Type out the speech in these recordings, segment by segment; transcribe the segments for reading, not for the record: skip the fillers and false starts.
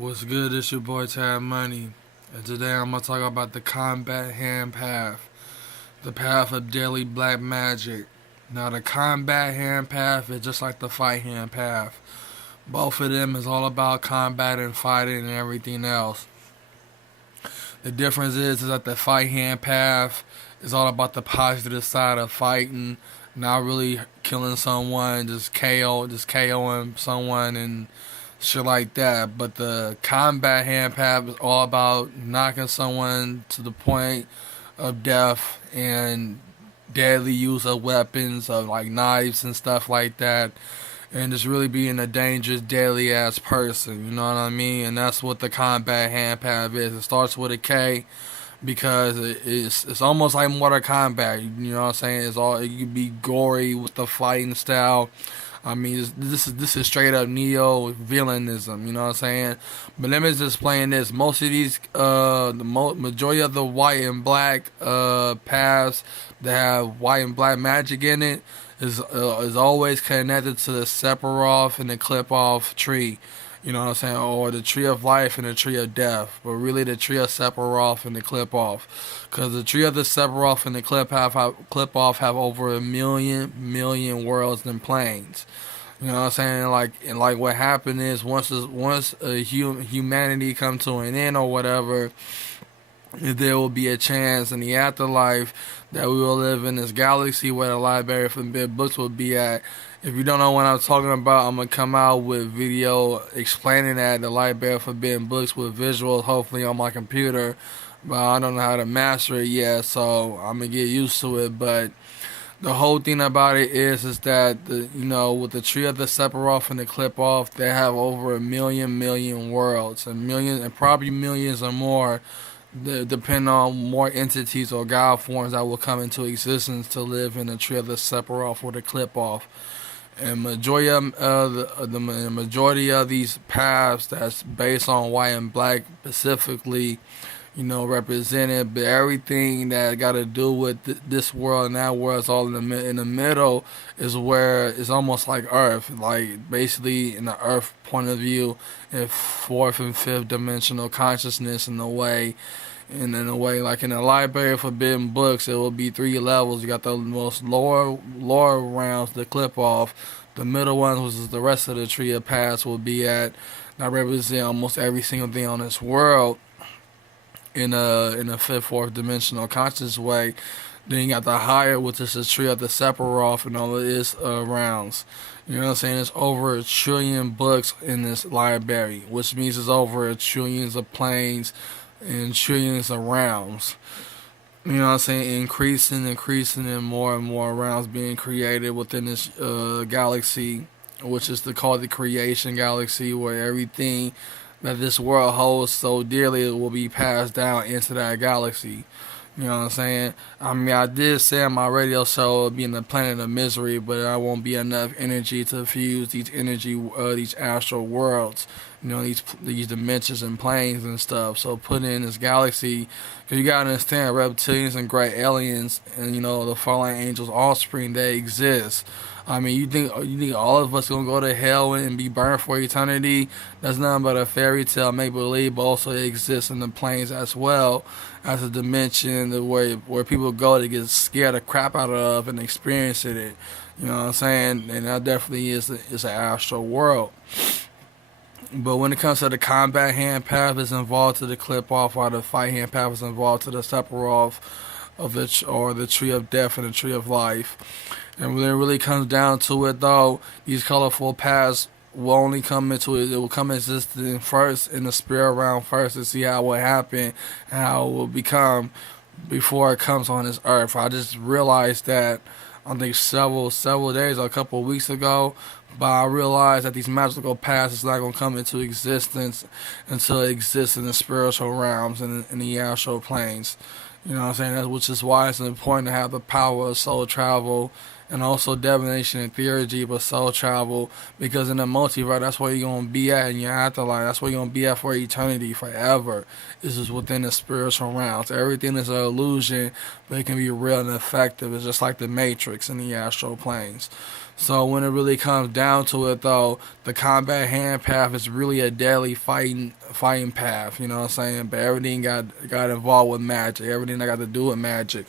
What's good? It's your boy Tab Money, and today I'm gonna talk about the combat hand path, the path of daily black magic. Now, the combat hand path is just like the fight hand path. Both of them is all about combat and fighting and everything else. The difference is that the fight hand path is all about the positive side of fighting, not really killing someone, just KOing someone and shit like that. But the combat hand path is all about knocking someone to the point of death and deadly use of weapons, of like knives and stuff like that, and just really being a dangerous, deadly ass person. You know what I mean? And that's what the combat hand path is. It starts with a K because it's almost like Mortal Kombat. You know what I'm saying? It's all, it can be gory with the fighting style. I mean, this is straight up neo villainism. You know what I'm saying? But let me just explain this. Most of these, majority of the white and black paths that have white and black magic in it is always connected to the Sephiroth and the clip off tree. You know what I'm saying? Or the tree of life and the tree of death. But really the tree of Sephiroth and the clip off. Because the tree of the Sephiroth and the clip off have over a million worlds and planes. You know what I'm saying? Like what happened is once humanity come to an end or whatever, there will be a chance in the afterlife that we will live in this galaxy where the library for big books will be at. If you don't know what I'm talking about, I'm gonna come out with video explaining that, the library for forbidden books, with visuals, hopefully on my computer. But I don't know how to master it yet, so I'm gonna get used to it. But the whole thing about it is that with the tree of the Sephiroth and the clip off, they have over a million worlds, and probably millions or more, depending on more entities or god forms that will come into existence to live in the tree of the Sephiroth or the clip off. And the majority of these paths that's based on white and black specifically, represented, but everything that got to do with this world and that world is all in the middle, is where it's almost like Earth, like basically in the Earth point of view, in fourth and fifth dimensional consciousness in a way. And in a way, like in the library of forbidden books, it will be three levels. You got the most lower rounds, the clip off. The middle ones, which is the rest of the tree of paths, will be at. That represent almost every single thing on this world in a fifth, fourth dimensional conscious way. Then you got the higher, which is the tree of the Sephiroth and all of its rounds. You know what I'm saying? There's over a trillion books in this library, which means there's over trillions of planes and trillions of realms. You know what I'm saying? Increasing and more realms being created within this galaxy, which is called the creation galaxy, where everything that this world holds so dearly will be passed down into that galaxy. You know what I'm saying? I mean, I did say on my radio show it'll be in the planet of misery, but there won't be enough energy to fuse these astral worlds. These dimensions and planes and stuff. So put in this galaxy, because you gotta understand, reptilians and great aliens and the fallen angels' offspring, they exist. I mean, you think all of us gonna go to hell and be burned for eternity? That's nothing but a fairy tale, make believe. But also it exists in the planes as well, as a dimension where people go to get scared the crap out of and experience it. You know what I'm saying? And that definitely is an astral world. But when it comes to the combat hand path, is involved to the clip off, or the fight hand path is involved to the Sephiroth or the tree of death and the tree of life. And when it really comes down to it, though, these colorful paths will only come into it. It will come existing first in the spirit realm first, to see how it will happen and how it will become before it comes on this earth. I just realized that, I think several days or a couple of weeks ago. But I realized that these magical paths is not going to come into existence until it exists in the spiritual realms and in the astral planes. You know what I'm saying? Which is why it's important to have the power of soul travel and also divination and theurgy, but soul travel. Because in the multiverse, that's where you're gonna be at in your afterlife. That's where you're gonna be at for eternity, forever. This is within the spiritual realms. Everything is an illusion, but it can be real and effective. It's just like the Matrix in the astral planes. So when it really comes down to it, though, the combat hand path is really a deadly fighting path. You know what I'm saying? But everything got involved with magic. Everything that got to do with magic.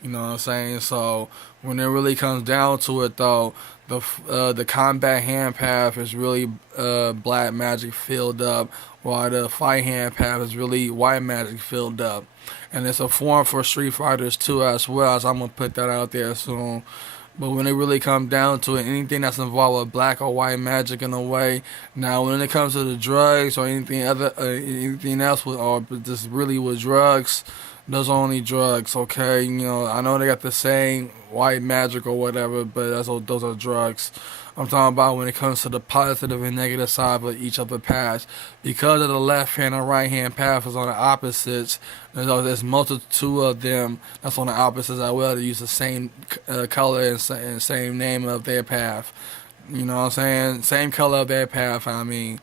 You know what I'm saying? So when it really comes down to it, though, the combat hand path is really black magic filled up, while the fight hand path is really white magic filled up. And it's a form for Street Fighters too, as well. As I'm gonna put that out there soon. But when it really comes down to it, anything that's involved with black or white magic in a way. Now, when it comes to the drugs or anything else with, or just really with drugs, those are only drugs, okay? You know, I know they got the same white magic or whatever, but those are drugs. I'm talking about when it comes to the positive and negative side of each of the paths. Because of the left hand and right hand path is on the opposites, there's multitude of them that's on the opposites as well. They use the same color and same name of their path. You know what I'm saying? Same color of their path, I mean.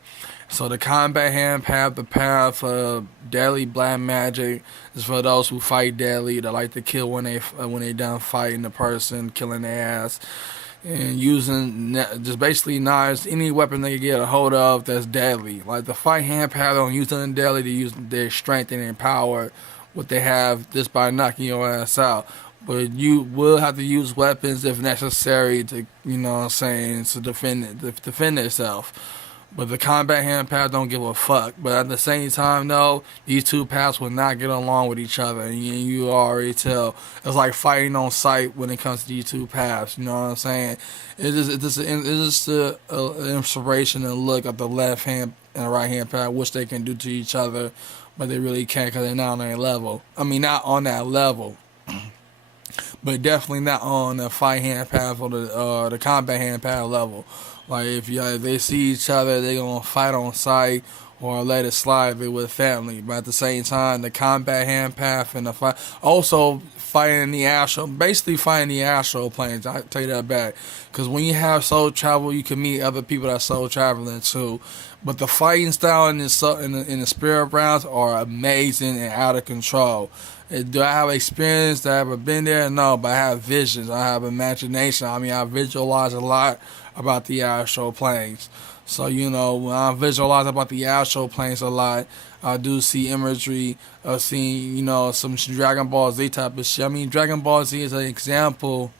So the combat hand path, the path of deadly black magic, is for those who fight deadly, that like to kill when they done fighting the person, killing their ass, and using just basically knives, any weapon they can get a hold of that's deadly. Like the fight hand path don't use nothing deadly, to use their strength and their power, what they have, just by knocking your ass out. But you will have to use weapons if necessary to, you know what I'm saying, to defend itself. But the combat hand path don't give a fuck. But at the same time, though, these two paths will not get along with each other. And you already tell. It's like fighting on sight when it comes to these two paths. You know what I'm saying? It's just an inspiration and look at the left hand and the right hand path, which they can do to each other. But they really can't because they're not on that level. I mean, not on that level. But definitely not on the fight hand path or the combat hand path level. Like if they see each other, they gonna fight on sight or let it slide with family. But at the same time, the combat hand path and the fight, also fighting in the astral, basically fighting the astral planes. I take that back, because when you have soul travel, you can meet other people that soul traveling too. But the fighting style in the spirit realms are amazing and out of control. Do I have experience? That I ever been there? No, but I have visions. I have imagination. I mean, I visualize a lot about the astral planes. So, you know, when I visualize about the astral planes a lot, I do see imagery of seeing, you know, some Dragon Ball Z type of shit. I mean, Dragon Ball Z is an example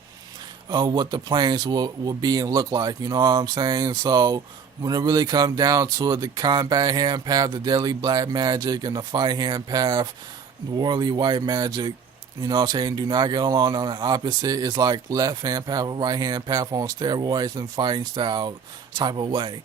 of what the planes will be and look like, you know what I'm saying? So, when it really comes down to it, the combat hand path, the deadly black magic, and the fight hand path, the worldly white magic, you know what I'm saying, do not get along on the opposite. It's like left hand path or right hand path on steroids and fighting style type of way.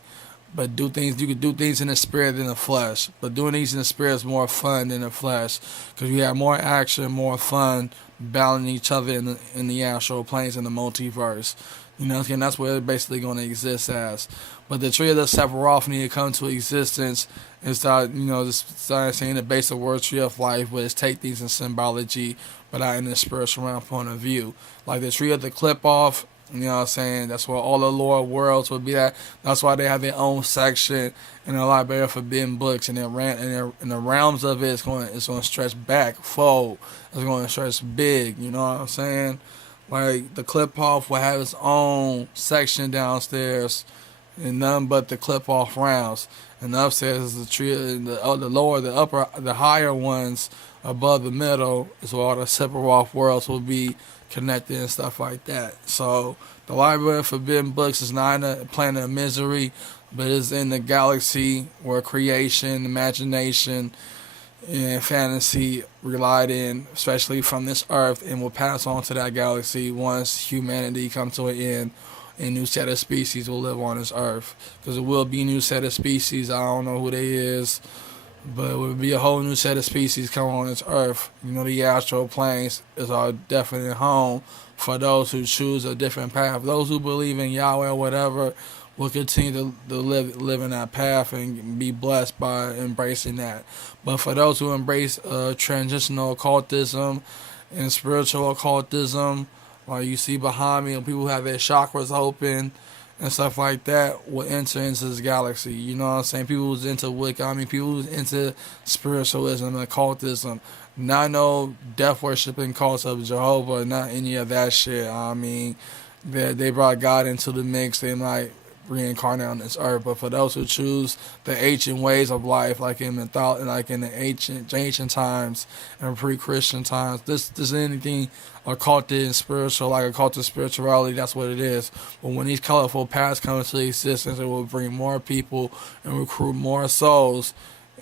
But you can do things in the spirit than the flesh. But doing things in the spirit is more fun than the flesh, because you have more action, more fun, battling each other in the astral planes in the multiverse. You know, and that's where it's basically going to exist as. But the tree of the Sephiroth need to come to existence and start, you know, just start saying the basic word tree of life, but it's take things in symbology, but not in the spiritual realm point of view. Like the tree of the clip off, you know what I'm saying? That's where all the lore worlds would be at. That's why they have their own section in the library of forbidden books, and in the realms of it's going to stretch back, fold. It's going to stretch big. You know what I'm saying? Like the clip off will have its own section downstairs, and none but the clip off rounds. And upstairs is the tree, the lower, the upper, the higher ones above the middle is where all the Sephiroth worlds will be connected and stuff like that. So the library of forbidden books is not in a planet of misery, but it's in the galaxy where creation, imagination, and fantasy relied in, especially from this earth, and will pass on to that galaxy once humanity comes to an end. A new set of species will live on this earth, because it will be a new set of species. I don't know who they is, but it will be a whole new set of species coming on this earth. You know, the astral planes is our definite home for those who choose a different path. Those who believe in Yahweh or whatever will continue to live in that path and be blessed by embracing that. But for those who embrace transitional occultism and spiritual occultism, Like you see behind me, people who have their chakras open and stuff like that will enter into this galaxy. You know what I'm saying? People who's into Wicca, I mean, people who's into spiritualism and occultism, not no death worshiping cults of Jehovah, not any of that shit. I mean, they brought God into the mix. They might reincarnate on this earth, but for those who choose the ancient ways of life, like in mythology, like in the ancient times and pre-Christian times, this anything occulted and spiritual, like occulted spirituality, that's what it is. But when these colorful paths come into existence, it will bring more people and recruit more souls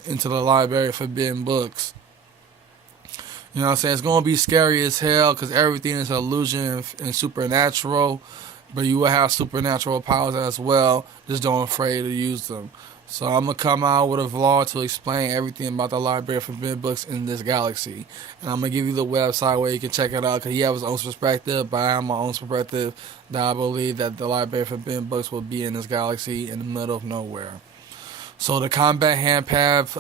into the library of forbidden books. You know what I'm saying? It's going to be scary as hell because everything is illusion and supernatural, but you will have supernatural powers as well. Just don't afraid to use them. So I'm going to come out with a vlog to explain everything about the Library of Forbidden Books in this galaxy. And I'm going to give you the website where you can check it out because he has his own perspective, but I have my own perspective that I believe that the Library of Forbidden Books will be in this galaxy in the middle of nowhere. So the Kombat hand path,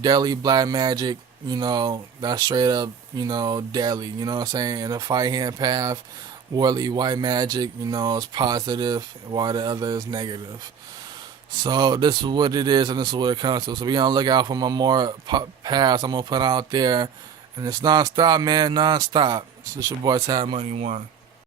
deadly black magic, you know, that's straight up, you know, deadly, you know what I'm saying? And the fight hand path, worldly white magic, you know, is positive, while the other is negative. So this is what it is, and this is what it comes to. So be on the lookout for my more paths I'm going to put out there. And it's non-stop, man, non-stop. So it's your boy, Tad Money 1.